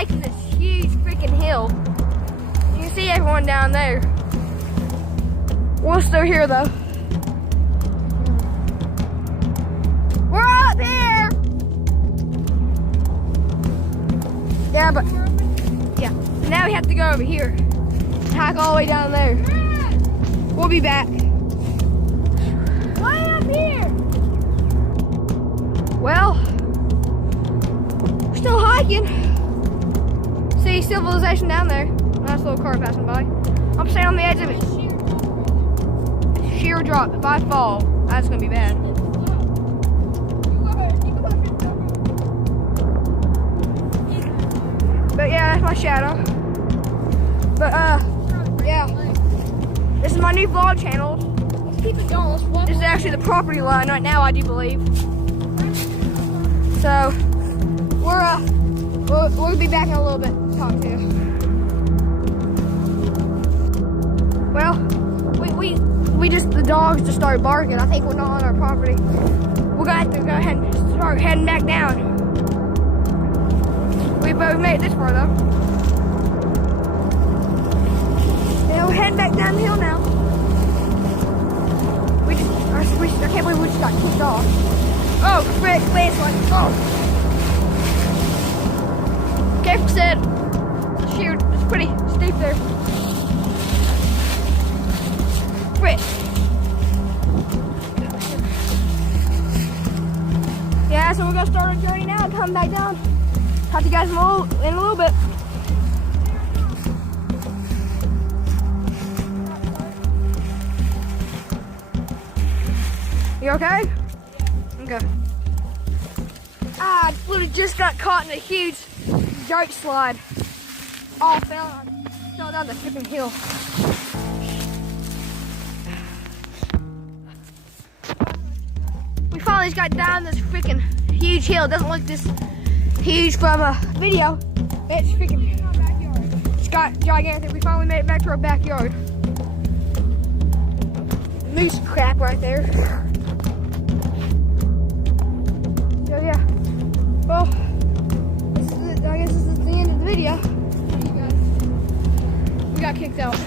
hiking this huge freaking hill. You can see everyone down there. We're still here though. We're up here! Yeah, but yeah. Now we have to go over here. Hike all the way down there. We'll be back. Why up here? Well, we're still hiking. See civilization down there. Nice little car passing by. I'm staying on the edge of it. Sheer drop. If I fall, that's gonna be bad. But yeah, that's my shadow. But yeah. This is my new vlog channel. Let's keep it going. Let's walk. This is actually the property line right now, I do believe. So we'll be back in a little bit to talk to you. Well, the dogs just started barking. I think we're not on our property. We're gonna have to go ahead and start heading back down. We both made it this far though. Yeah, we're heading back down the hill now. I can't believe we just got kicked off. Oh, frick, landslide. Oh. Careful, Sid. Shoot, it's pretty steep there. Frick. Yeah, so we're gonna start our journey now and come back down. Talk to you guys in a little bit. You okay? Okay. I literally just got caught in a huge dirt slide. Oh, fell down the freaking hill. We finally just got down this freaking huge hill. It doesn't look this huge from a video. It's freaking, it's got gigantic. We finally made it back to our backyard. Moose crap right there. So yeah, well, I guess this is the end of the video. We got kicked out.